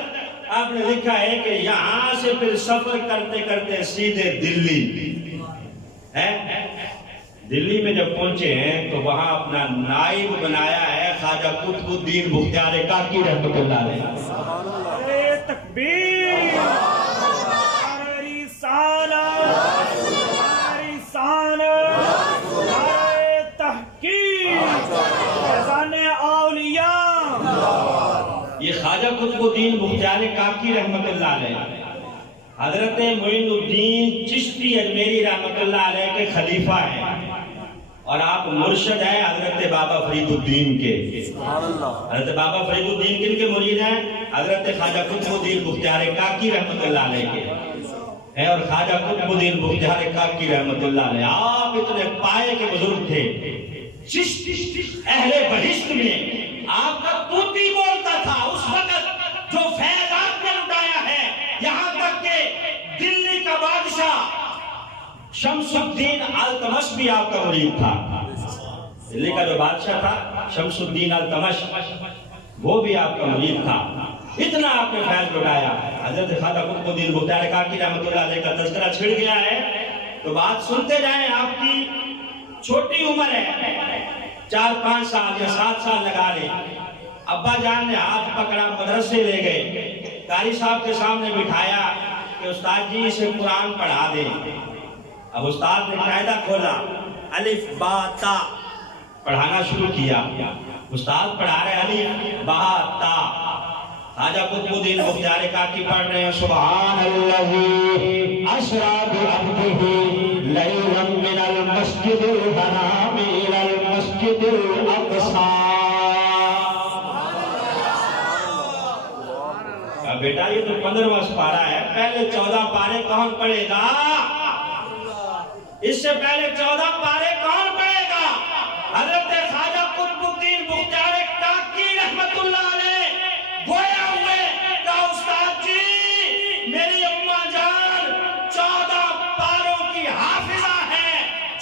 آپ نے لکھا ہے کہ یہاں سے پھر سفر کرتے کرتے سیدھے دلی ہے. دلی میں جب پہنچے ہیں تو وہاں اپنا نائب بنایا ہے خواجہ قطب الدین بختیار کاکی رحمت اللہ علیہ. تکبیر، نعرہ رسالت، نعرہ رسالت، نعرہ تحقیق، فیضان اولیاء. یہ خواجہ قطب الدین بختیار کاکی رحمت اللہ علیہ حضرت معین الدین چشتی اجمیری رحمت اللہ علیہ کے خلیفہ ہیں، اور آپ مرشد ہیں حضرت بابا فرید الدین کے. حضرت بابا فرید الدین کن کے مرید ہیں؟ حضرت خواجہ قطب الدین بختیار کاکی رحمت اللہ علیہ کے ہیں، اور خواجہ قطب الدین بختیار کاکی رحمت اللہ علیہ آپ اتنے پائے کے بزرگ تھے. چشتی اہل بہشت میں آپ کا طوطی بولتا تھا اس وقت جو فیض آپ نے لٹایا ہے. یہاں تک کہ دلی کا بادشاہ شمس الدین التمش بھی آپ کا مرید تھا. دلی کا جو بادشاہ تھا شمس الدین التمش وہ بھی آپ کا مرید تھا. اتنا آپ نے فیض لٹایا. حضرت خواجہ قطب الدین بختیار کاکی رحمت اللہ علیہ کا تذکرہ چھڑ گیا ہے تو بات سنتے جائیں. آپ کی چھوٹی عمر ہے، 4-5 سال یا 7 سال لگا لیں. ابا جان نے ہاتھ پکڑا، مدرسے لے گئے، قاری صاحب کے سامنے بٹھایا کہ استاد جی اسے قرآن پڑھا دیں. اب استاد نے قاعدہ کھولا، الف با تا پڑھانا شروع کیا. استاد پڑھا رہے الف با تا. خواجہ قطب الدین بختیار کاکی پڑھ رہے ہیں سبحان الذی اسریٰ بعبدہ لیلا من المسجد الحرام الی المسجد الاقصی. بیٹا یہ تو 15واں پارہ ہے، پہلے 14 پارے کون پڑھے گا؟ اس سے پہلے 14 پارے کون پڑھے گا؟ حضرت خواجہ قطب الدین بختیار کاکی رحمت اللہ علیہ گویا ہوئے کہ استاد جی میری اماں جان 14 پاروں کی حافظہ ہے.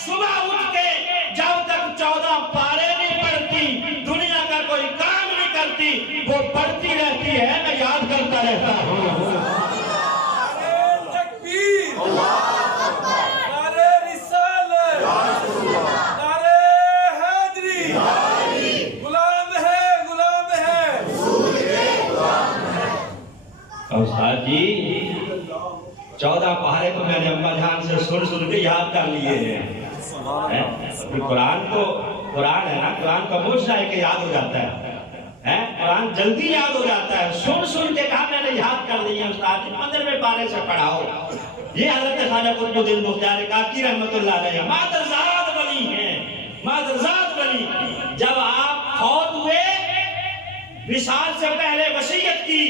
صبح اٹھ کے جب تک 14 پارے نہیں پڑھتی دنیا کا کوئی کام نہیں کرتی، وہ پڑھتی رہتی ہے، میں یاد کرتا رہتا ہوں. تکبیر، نعرہ رسالت، نعرہ حیدری، غلام ہے، غلام ہے. استاد جی 14 پارے تو میں نے اماں جان سے سن کے یاد کر لیے ہیں. قرآن تو قرآن ہے نا، قرآن کا معجزہ ہے کہ یاد ہو جاتا ہے. قرآن جلدی یاد ہو جاتا ہے. سن کے کہا میں نے یاد کر دی ہے. استاد جی 15ویں پارے سے پڑھاؤ. یہ حضرت خواجہ قطب الدین بختیار کاکی رحمت اللہ علیہ مادرزاد ولی ہیں، مادرزاد ولی. جب آپ فوت ہوئے وصال سے پہلے وصیت کی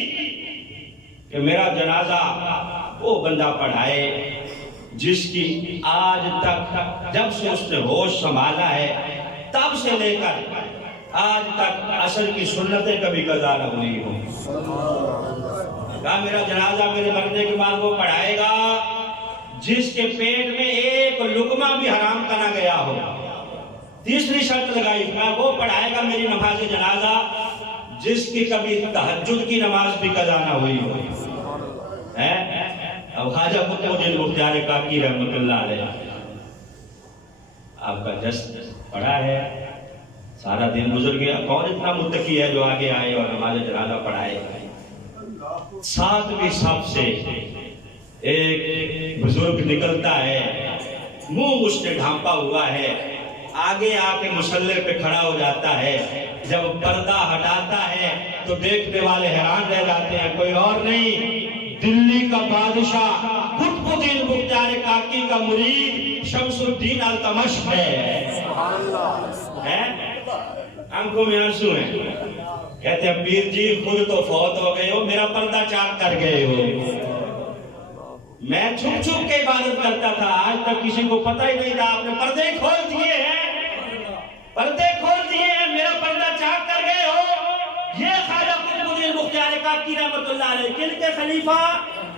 کہ میرا جنازہ وہ بندہ پڑھائے جس کی آج تک جب سے اس نے ہوش سنبھالا ہے تب سے لے کر آج تک عصر کی سنتیں کبھی قضا نہ ہوئی ہوں. کہا میرا جنازہ میرے مرنے کے بعد وہ پڑھائے گا جس کے پیٹ میں ایک لقمہ بھی حرام کا نہ گیا ہو. تیسری شرط لگائی، وہ پڑھائے گا میری نماز جنازہ جس کی کبھی تہجد کی نماز بھی قضا نہ ہوئی ہو. اب خواجہ قطب الدین بختیار کاکی رحمت اللہ علیہ آپ کا جشن پڑا ہے، سارا دن گزر گیا، کون اتنا متقی ہے جو آگے آئے اور نماز جنازہ پڑھائے؟ 7ویں صف سے ایک بزرگ نکلتا ہے، منہ اس نے ڈھانپا ہوا ہے، آگے آ کے مصلی پہ کھڑا ہو جاتا ہے۔ جب پردہ ہٹاتا ہے تو دیکھنے والے حیران رہ جاتے ہیں، کوئی اور نہیں، دلی کا بادشاہ قطب الدین بختیار کاکی کا مرید شمس الدین التمش ہے۔ آنکھوں میں آنسو ہیں، کہتے ہیں پیر جی خود تو فوت ہو گئے ہو، میرا پردہ چاک کر گئے ہو۔ میں چھپ چھپ کے عبادت کرتا تھا، آج تک کسی کو پتہ ہی نہیں تھا، آپ نے پردے کھول دیے ہیں، پردے کھول دیے ہیں، میرا پردہ چاک کر گئے ہو۔ یہ خواجہ قطب الدین بختیار کاکی رحمۃ اللہ علیہ، کن کے خلیفہ؟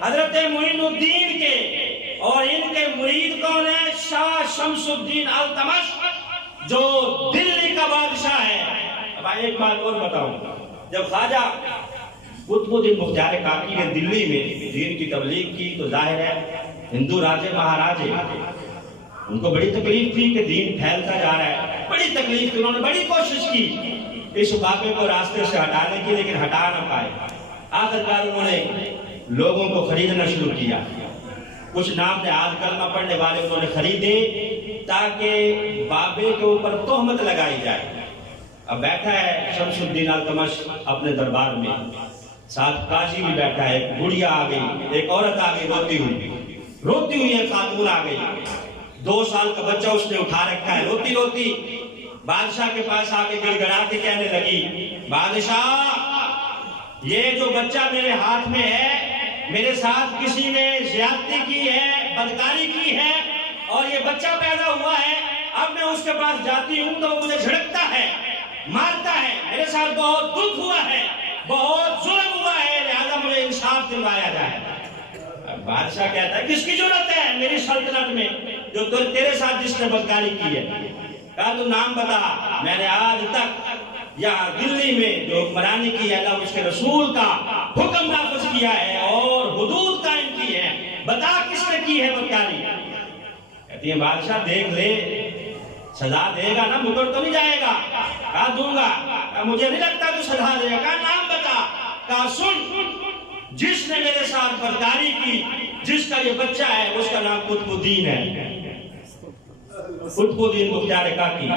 حضرت معین الدین کے، اور ان کے مرید کون ہیں؟ شاہ شمس الدین التمش، جو دلی کا بادشاہ ہے۔ اب ایک بات اور بتاؤں، جب خواجہ قطب الدین بختیار کاکی نے دلی میں دین کی تبلیغ کی تو ظاہر ہے ہندو راجے مہاراجے ان کو بڑی تکلیف تھی کہ دین پھیلتا جا رہا ہے، بڑی تکلیف تھی، انہوں نے بڑی کوشش کی اس بابے کو راستے سے ہٹانے کی، لیکن ہٹا نہ پائے۔ آخرکار انہوں نے لوگوں کو خریدنا شروع کیا، کچھ نام نہاد کلمہ پڑھنے والے انہوں نے خریدے تاکہ بابے کے اوپر تہمت لگائی جائے۔ اب بیٹھا ہے شمس الدین التمش اپنے دربار میں، ساتھ قاضی بھی بیٹھا ہے، ایک بڑھیا آ گئی، ایک عورت آ گئی روتی ہوئی ایک خاتون آ گئی، 2 سال کا بچہ اس نے اٹھا رکھا ہے، روتی روتی بادشاہ کے پاس آ کے گڑ گڑا کے کہنے لگی، بادشاہ یہ جو بچہ میرے ہاتھ میں ہے، میرے ساتھ کسی نے زیادتی کی ہے، بدکاری کی ہے، اور یہ بچہ پیدا ہوا ہے، اب میں اس کے پاس جاتی ہوں تو وہ مجھے جھڑکتا ہے، مارتا ہے، میرے ساتھ بہت دکھ ہوا ہے، بہت ظلم ہوا ہے، لہذا مجھے انصاف دلوایا جائے۔ بادشاہ کہتا ہے کس کی ضرورت ہے میری سلطنت میں جو تیرے ساتھ جس نے بدکاری کی ہے؟ کہا تو نام بتا، میں نے آج تک یہاں دلی میں جو حکمرانی کی ہے اللہ اس کے رسول کا حکم نافذ کیا ہے اور حدود قائم کی ہے، بتا کس نے کی ہے بدکاری؟ کہتی ہے بادشاہ دیکھ لے، سزا دے گا نا، مکر تو نہیں جائے گا؟ کہا دوں گا۔ کہا مجھے نہیں لگتا تو سزا دے گا۔ کہا نام بتا۔ کہا سن، جس نے میرے ساتھ بدکاری کی، جس کا یہ بچہ ہے، اس کا نام قطب الدین ہے، قطب الدین بختیار کاکی۔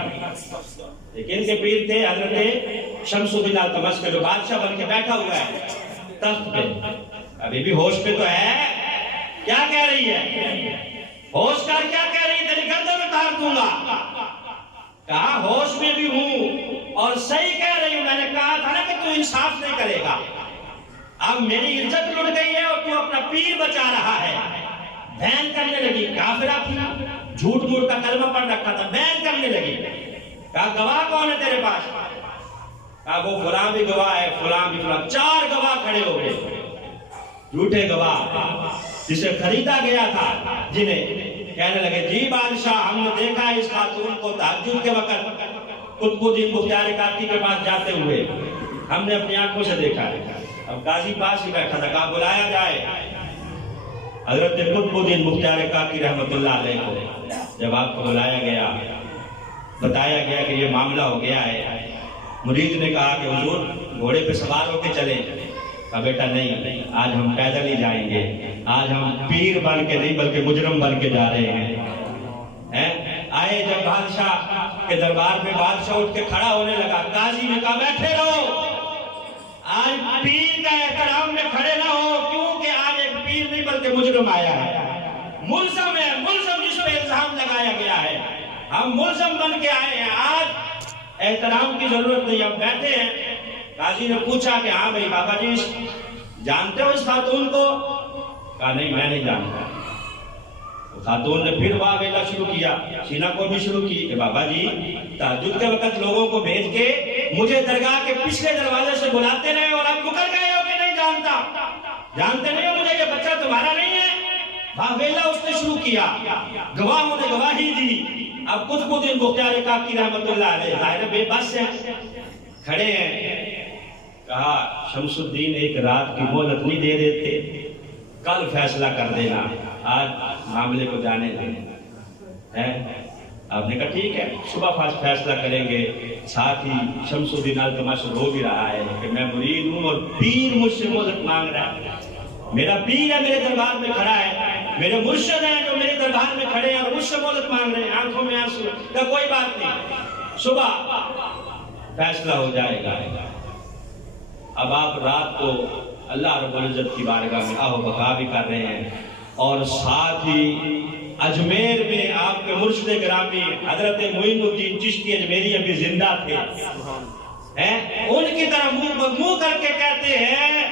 لیکن کے پیر تھے حضرت شمس الدین التمش کے، جو بادشاہ بن کے بیٹھا ہوا ہے تخت پہ، ابھی بھی ہوش پہ تو ہے، کیا کہہ رہی ہے؟ ہوش کر کیا کہہ رہی ہے؟ تیری گردن اتار دوں گا۔ کہا ہوش میں بھی ہوں اور صحیح کہہ رہی ہوں، میں نے کہا تھا نا کہ تو انصاف نہیں کرے گا، اب میری عزت لٹ گئی ہے اور تو اپنا پیر بچا رہا ہے۔ بین کرنے لگی، کافرہ تھی، جھوٹ موٹ کا کلمہ پڑھ رکھا تھا، بین کرنے لگی۔ کہا گواہ کون ہے تیرے پاس؟ کہا وہ فلاں بھی گواہ ہے، فلاں بھی فلاں، 4 گواہ کھڑے ہو گئے، جھوٹے گواہ جسے خریدا گیا تھا، جنہیں کہنے لگے جی بادشاہ ہم نے دیکھا ہے اس خاتون کو تہجد کے وقت قطب الدین بختیار کاکی کے پاس جاتے ہوئے، ہم نے اپنی آنکھوں سے دیکھا ہے۔ اب قاضی پاس ہی بیٹھا تھا، کہا بلایا جائے حضرت قطب الدین بختیار کاکی رحمۃ اللہ علیہ کو۔ جب آپ کو بلایا گیا، بتایا گیا کہ یہ معاملہ ہو گیا ہے، مرید نے کہا کہ حضور گھوڑے پہ سوار ہو کے چلیں۔ کہا بیٹا نہیں، آج ہم پیدل ہی جائیں گے، آج ہم پیر بن کے نہیں بلکہ مجرم بن کے جا رہے ہیں۔ آئے جب بادشاہ کے دربار میں، بادشاہ اٹھ کے کھڑا ہونے لگا، قاضی نے کہا بیٹھے رہو، آج پیر کا احترام میں کھڑے نہ ہو، کیونکہ آج ایک پیر نہیں بلکہ مجرم آیا ہے، ملزم ہے، ملزم جس پہ الزام لگایا گیا ہے، ہم ملزم بن کے آئے ہیں، آج احترام کی ضرورت نہیں۔ اب بیٹھے ہیں، قاضی نے پوچھا کہ ہاں بھائی بابا جی جانتے ہو اس خاتون کو؟ کہا نہیں میں نہیں جانتا۔ خاتون نے پھر واہ ویلا شروع کیا، سینہ کو بھی شروع کی کہ بابا جی تہجد کے وقت لوگوں کو بھیج کے مجھے درگاہ کے پچھلے دروازے سے بلاتے رہے اور اب مکر گئے ہو کہ نہیں جانتا، جانتے نہیں ہو مجھے یہ بچہ تمہارا نہیں ہے؟ واہ ویلا اس نے شروع کیا، گواہوں نے گواہی دی۔ اب قطب الدین بختیار کاکی رحمۃ اللہ علیہ ظاہر بے بس ہیں، کھڑے ہیں۔ کہا شمس الدین ایک رات کی مہلت نہیں دے دیتے، کل فیصلہ کر دینا، آج معاملے کو جانے دیں۔ آپ نے کہا ٹھیک ہے صبح فیصلہ کریں گے. ساتھ ہی شمس الدین التمش رو بھی رہا ہے کہ میں مرید ہوں اور پیر مجھ سے مدد مانگ رہا ہے. میرا پیر ہے میرے دربار میں کھڑا ہے, میرے مرشد ہیں جو میرے دربار میں کھڑے ہیں اور مجھ سے مدد مانگ رہے ہیں. آنکھوں میں آنسو. کہ کوئی بات نہیں, صبح فیصلہ ہو جائے گا. اب آپ رات کو اللہ رب العزت کی بارگاہ میں آہ و بکا بھی کر رہے ہیں, اور ساتھ ہی اجمیر میں آپ کے مرشد گرامی حضرت معین الدین چشتی اجمیری ابھی زندہ تھے. ان کی طرح منہ کر کے کہتے ہیں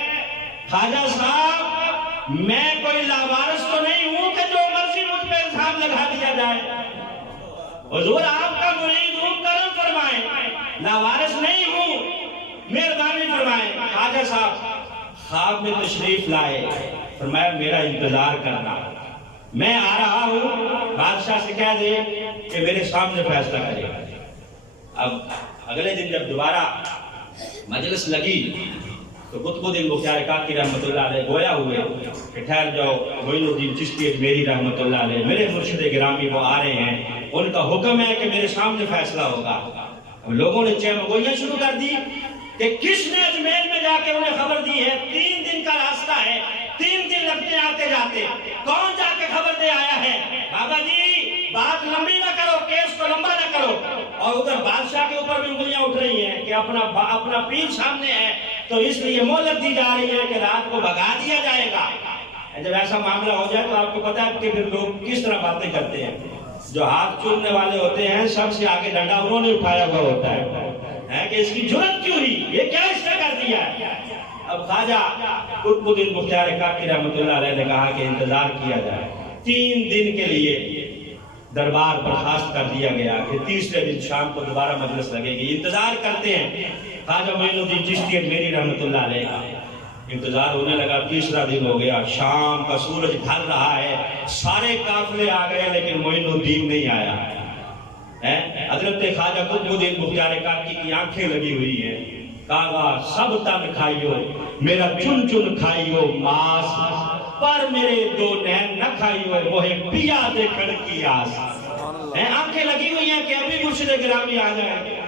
خواجہ صاحب میں کوئی لاوارث تو نہیں ہوں کہ جو مرضی مجھ پہ الزام لگا دیا جائے. حضور آپ کا مرید ہوں, کرم فرمائیں. لاوارث نہیں ہوں, مہربانی فرمائیں. خواجہ صاحب خواب میں تشریف لائے, فرمایا میرا انتظار کرنا, میں آ رہا ہوں. بادشاہ سے کہہ دے کہ میرے سامنے فیصلہ کرے. اب اگلے دن جب دوبارہ مجلس لگی تو قطب الدین بختیار کاکی رحمۃ اللہ علیہ گویا ہوئے کہ ٹھہر جاؤ, معین الدین چشتی اجمیری رحمۃ اللہ علیہ میرے مرشد گرامی وہ آ رہے ہیں, ان کا حکم ہے کہ میرے سامنے فیصلہ ہوگا. اب لوگوں نے چہمگوئیاں شروع کر دی کہ کس نے اجمیر میں جا کے انہیں خبر دی ہے. 3 دن کا راستہ ہے, 3 دن لگتے ہیں آتے جاتے, کون جا کے خبر دے آیا ہے؟ بابا جی بات لمبی نہ کرو, کیس کو لمبا نہ کرو. اور ادھر بادشاہ کے اوپر بھی انگلیاں اٹھ رہی ہیں کہ اپنا پیر سامنے ہے تو اس لیے مہلت دی جا رہی ہے کہ رات کو بھگا دیا جائے گا. جب ایسا معاملہ ہو جائے تو آپ کو پتا ہے کہ پھر لوگ کس طرح باتیں کرتے ہیں. جو ہاتھ چومنے والے ہوتے ہیں سب سے آگے ڈنڈا انہوں نے اٹھایا ہوا ہوتا ہے کہ اس کی جرت کیوں ہوئی, یہ کیا اس نے کر دیا ہے. اب خواجہ قطب الدین بختیار کاکی رحمۃ اللہ علیہ نے کہا کہ انتظار کیا جائے. 3 دن کے لیے دربار برخاست کر دیا گیا کہ تیسرے دن شام کو دوبارہ مجلس لگے گی. انتظار کرتے ہیں. خواجہ معین الدین چشتی اجمیری رحمۃ اللہ علیہ کا انتظار ہونے لگا. تیسرا دن ہو گیا, شام کا سورج ڈھل رہا ہے, سارے قافلے آ گئے لیکن معین الدین نہیں آیا. حضرت خواجہ قطب الدین بختیار کاکی کی آنکھیں لگی ہوئی ہیں. کہا سب تن کھائیو میرا چن چن کھائیو ماس, پر میرے 2 نین نہ کھائیو موہے پیا دیکھن کی آس. آنکھیں لگی ہوئی ہیں کہ ابھی مرشد گرامی آ جائے.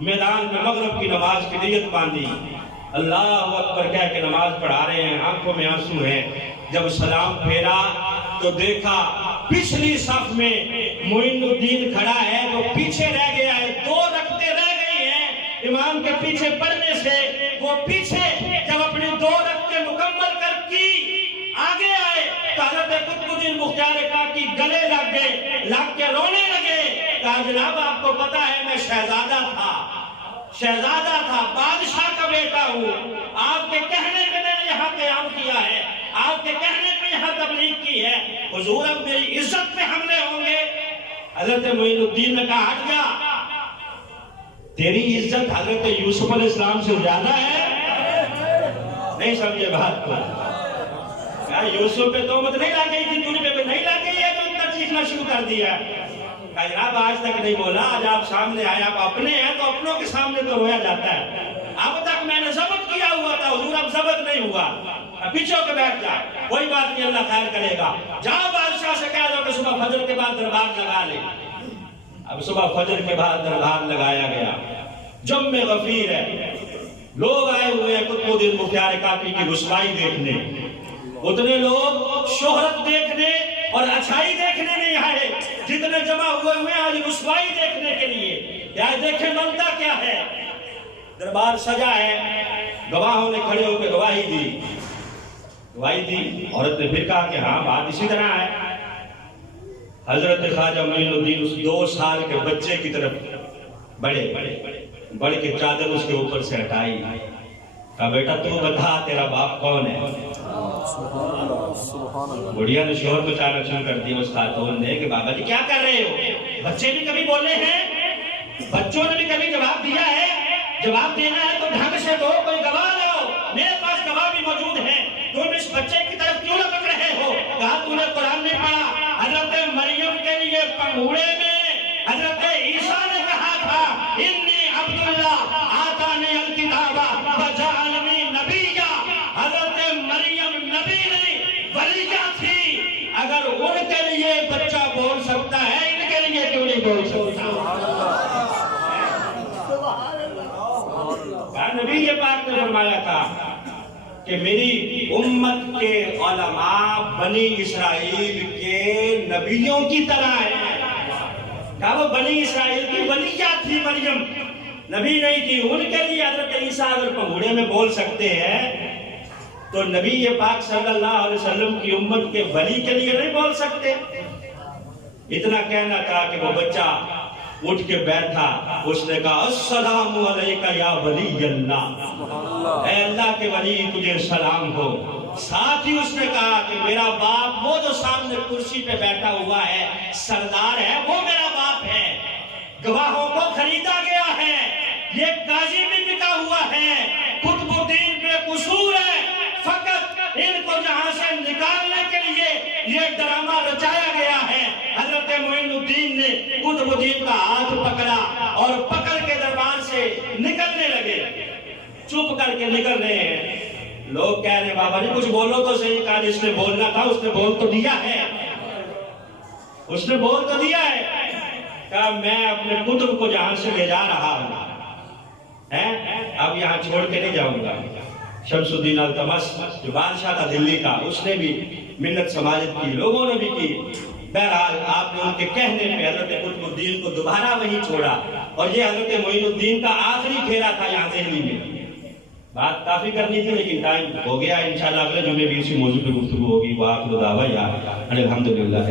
میدان میں مغرب کی نماز کی نیت باندھی, اللہ اکبر کہہ کے نماز پڑھا رہے ہیں, آنکھوں میں آنسو ہیں. جب سلام پھیرا تو دیکھا پچھلی صف میں معین الدین کھڑا ہے جو پیچھے رہ گیا ہے. 2 رکعتیں رہ گئی ہیں امام کے پیچھے پڑھنے سے. وہ پیچھے جب اپنی 2 رکعتیں مکمل کر کی آگے آئے تو حضرت قطب الدین بختیار کاکی گلے لگ گئے, لگ کے رونے لگے. کہا جناب آپ کو پتا ہے میں شہزادہ تھا, بادشاہ کا بیٹا ہوں. آپ کے کہنے پہ میں نے یہاں قیام کیا ہے, آپ کے کہنے پہ یہاں تبلیغ کی ہے. حضور اب میری عزت پہ حملے ہوں گے. حضرت معین الدین نے کہا ہٹ جا, تیری عزت حضرت یوسف علیہ السلام سے زیادہ ہے. نہیں سمجھے بات کو, یوسف پہ تہمت نہیں لگ گئی تھی, تجھ پہ نہیں لگ گئی ہے تو اتنا چیخنا شروع کر دیا. جناب آج تک نہیں بولا, آج آپ سامنے آئے, آپ اپنے ہیں تو اپنوں کے سامنے تو رویا جاتا ہے. اب تک میں نے ضبط کیا ہوا تھا حضور, اب ضبط نہیں ہوا, پیچھے ہو کے بیٹھ جا, کوئی بات نہیں اللہ خیر کرے گا. جاؤ بادشاہ سے کہہ دو کہ صبح فجر کے بعد دربار لگا لے. اب صبح فجر کے بعد دربار لگایا گیا. جم غفیر ہے, لوگ آئے ہوئے ہیں قطب الدین بختیار کاکی کی رسوائی دیکھنے. اتنے لوگ شہرت دیکھنے اور اچھائی دیکھنے نہیں آئے جتنے جمع ہوئے آج رسوائی دیکھنے کے لیے. یا دیکھیں بنتا کیا ہے. دربار سجا ہے, گواہوں نے کھڑے ہو کے گواہی دی. عورت نے پھر کہا کہ ہاں بات اسی طرح ہے. حضرت خواجہ معین الدین اس 2 سال کے بچے کی طرف بڑھ کے چادر اس کے اوپر سے ہٹائی. کہا بیٹا تو بتا تیرا باپ کون ہے. بڑھیا نے شوہر کو چانا شروع کر دیا اس خاتون نے کہ بابا جی کیا کر رہے ہو. بچے بھی کبھی بولے ہیں, بچوں نے بھی کبھی جواب دیا ہے. جواب دینا ہے تو ڈھنگ سے دو, کوئی گواہ لاؤ. میرے پاس گواہ بھی موجود ہیں. تم اس بچے کی طرف کیوں لپک رہے ہو. کہا تو نے قرآن نہیں پڑھا. حضرت مریم کے لیے پنگھوڑے میں حضرت عیسیٰ نے کہا تھا انی عبداللہ آتانی الکتاب وجعلنی نبیا. حضرت مریم نبی نہیں ولیہ تھی. اگر ان کے لیے بچہ بول سکتا ہے ان کے لیے کیوں نہیں بول سکتا. نبی یہ پاک نے فرمایا تھا کہ میری امت کے علماء بنی اسرائیل کے نبیوں کی طرح ہیں. کہا وہ بنی اسرائیل کی ولی کیا تھی؟ مریم نبی نہیں تھی. ان کے لیے حضرت عیسیٰ اگر پگوڑے میں بول سکتے ہیں تو نبی پاک صلی اللہ علیہ وسلم کی امت کے ولی کے لیے نہیں بول سکتے. اتنا کہنا تھا کہ وہ بچہ اٹھ کے بیٹھا, اس نے کہا السلام علیکہ یا ولی اللہ, اے اللہ کے ولی تجھے سلام ہو. ساتھ ہی اس نے کہا کہ میرا باپ وہ جو سامنے کرسی پہ بیٹھا ہوا ہے سردار ہے, وہ میرا باپ ہے. گواہوں کو خریدا گیا ہے, یہ قاضی بھی بکا ہوا ہے, قطب الدین بے قصور ہے, فقط ان کو جہاں سے نکالنے کے لیے یہ ڈرامہ رچایا گیا ہے. حضرت معین الدین نے قطب الدین کا ہاتھ پکڑا اور پکڑ کے دربار سے نکلنے لگے. چپ کر کے نکل رہے ہیں. لوگ کہہ رہے بابا جی کچھ بولو تو صحیح. کہا جس نے بولنا تھا اس نے بول تو دیا ہے, اس نے بول تو دیا ہے. کہا میں اپنے کتب کو جہاں سے لے جا رہا ہوں, اب یہاں چھوڑ کے نہیں جاؤں گا. شمس الدین التمش جو بادشاہ تھا دلی کا, اس نے بھی منت سماجت کی, لوگوں نے بھی کی. بہرحال آپ نے ان کے کہنے پہ حضرت قطب الدین کو دوبارہ وہیں چھوڑا, اور یہ حضرت معین الدین کا آخری پھیرا تھا یہاں دہلی میں. بات کافی کرنی تھی لیکن ٹائم ہو گیا. انشاءاللہ اگلے جمعے بھی اسی موضوع پہ گفتگو ہوگی. وآخر دعوانا الحمدللہ.